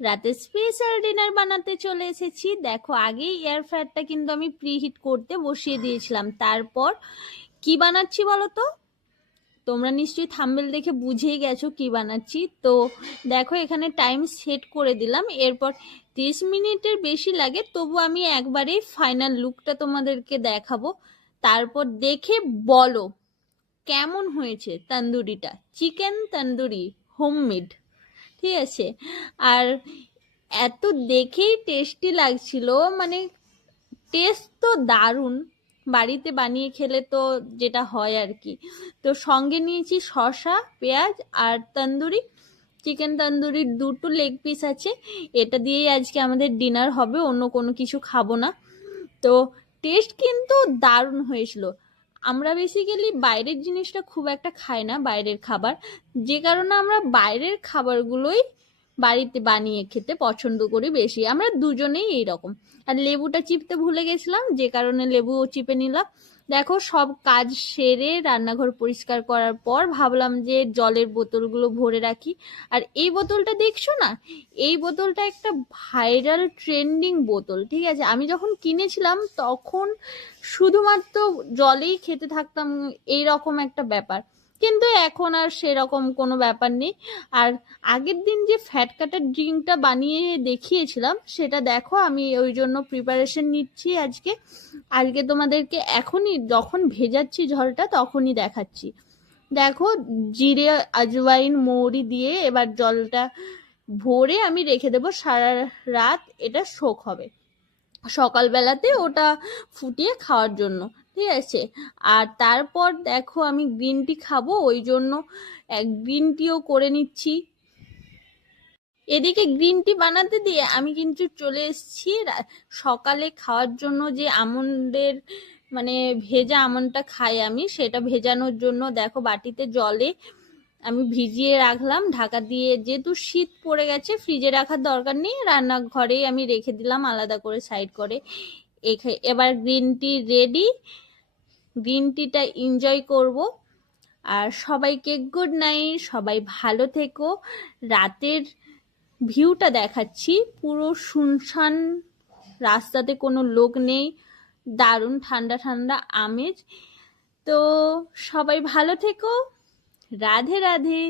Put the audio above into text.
রাতে special dinner বানাতে চলে এসেছি। দেখো আগেই এয়ার ফ্রায়ারটা কিন্তু আমি প্রিহিট করতে বসিয়ে দিয়েছিলাম। তারপর কি বানাচ্ছি বলো তো? তোমরা নিশ্চয়ই থাম্বনেল দেখে বুঝেই গেছো কি বানাচ্ছি। তো দেখো এখানে টাইম সেট করে দিলাম। এরপর 30 মিনিটের বেশি লাগে, তবু আমি একবারেই ফাইনাল লুকটা তোমাদেরকে দেখাবো। তারপর দেখে বলো কেমন হয়েছে তন্দুরিটা। চিকেন তন্দুরি হোমমেড, ঠিক আছে? আর এত দেখেই টেস্টি লাগছিল, মানে টেস্ট তো দারুণ। বাড়িতে বানিয়ে খেলে তো যেটা হয় আর কি। তো সঙ্গে নিয়েছি শসা, পেঁয়াজ আর তন্দুরি। চিকেন তন্দুরির 2টো লেগ পিস আছে। এটা দিয়েই আজকে আমাদের ডিনার হবে, অন্য কোনো কিছু খাবো না। তো টেস্ট কিন্তু দারুণ হয়েছিল। আমরা বেসিক্যালি বাইরের জিনিসটা খুব একটা খাই না, বাইরের খাবার। যে কারণে আমরা বাইরের খাবারগুলোই বাড়িতে বানিয়ে খেতে পছন্দ করি বেশি। আমরা দুজনেই এইরকম। আর লেবুটা চিপতে ভুলে গেছিলাম, যে কারণে লেবুও চিপে নিলাম। দেখো সব কাজ সেরে রান্নাঘর পরিষ্কার করার পর ভাবলাম যে জলের বোতলগুলো ভরে রাখি। আর এই বোতলটা দেখছো না, এই বোতলটা একটা ভাইরাল ট্রেন্ডিং বোতল, ঠিক আছে? আমি যখন কিনেছিলাম তখন শুধুমাত্র জলেই খেতে থাকতাম, এই রকম একটা ব্যাপার। কিন্তু এখন আর সেরকম কোনো ব্যাপার নেই। আর আগের দিন যে ফ্যাট কাটার ড্রিঙ্কটা বানিয়ে দেখিয়েছিলাম, সেটা দেখো আমি ওই জন্য প্রিপারেশন নিচ্ছি আজকে। আজকে তোমাদেরকে এখনই যখন ভেজাচ্ছি জলটা তখনই দেখাচ্ছি। দেখো জিরে, আজওয়াইন, মৌরি দিয়ে এবার জলটা ভরে আমি রেখে দেবো সারা রাত। এটা শোক হবে, সকালবেলাতে ওটা ফুটিয়ে খাওয়ার জন্য, ঠিক আছে? আর তারপর দেখো আমি গ্রিন টি খাবো, ওই জন্য গ্রিন টিও করে নিচ্ছি। এদিকে গ্রিন টি বানাতে দিয়ে আমি কিন্তু চলে এসেছি সকালে খাওয়ার জন্য যে আমন্ডের, মানে ভেজা আমন্ডটা খাই আমি, সেটা ভেজানোর জন্য দেখো বাটিতে জলে আমি ভিজিয়ে রাখলাম ঢাকা দিয়ে। যেহেতু শীত পড়ে গেছে, ফ্রিজে রাখার দরকার নেই, রান্নাঘরেই আমি রেখে দিলাম আলাদা করে সাইড করে। এবার গ্রিন টি রেডি, গ্রিন টিটা এনজয় করব। আর সবাইকে গুড নাইট, সবাই ভালো থেকো। রাতের ভিউটা দেখাচ্ছি, পুরো শুনশান, রাস্তাতে কোনো লোক নেই, দারুণ ঠান্ডা ঠান্ডা আমেজ। তো সবাই ভালো থেকো, রাধে রাধে।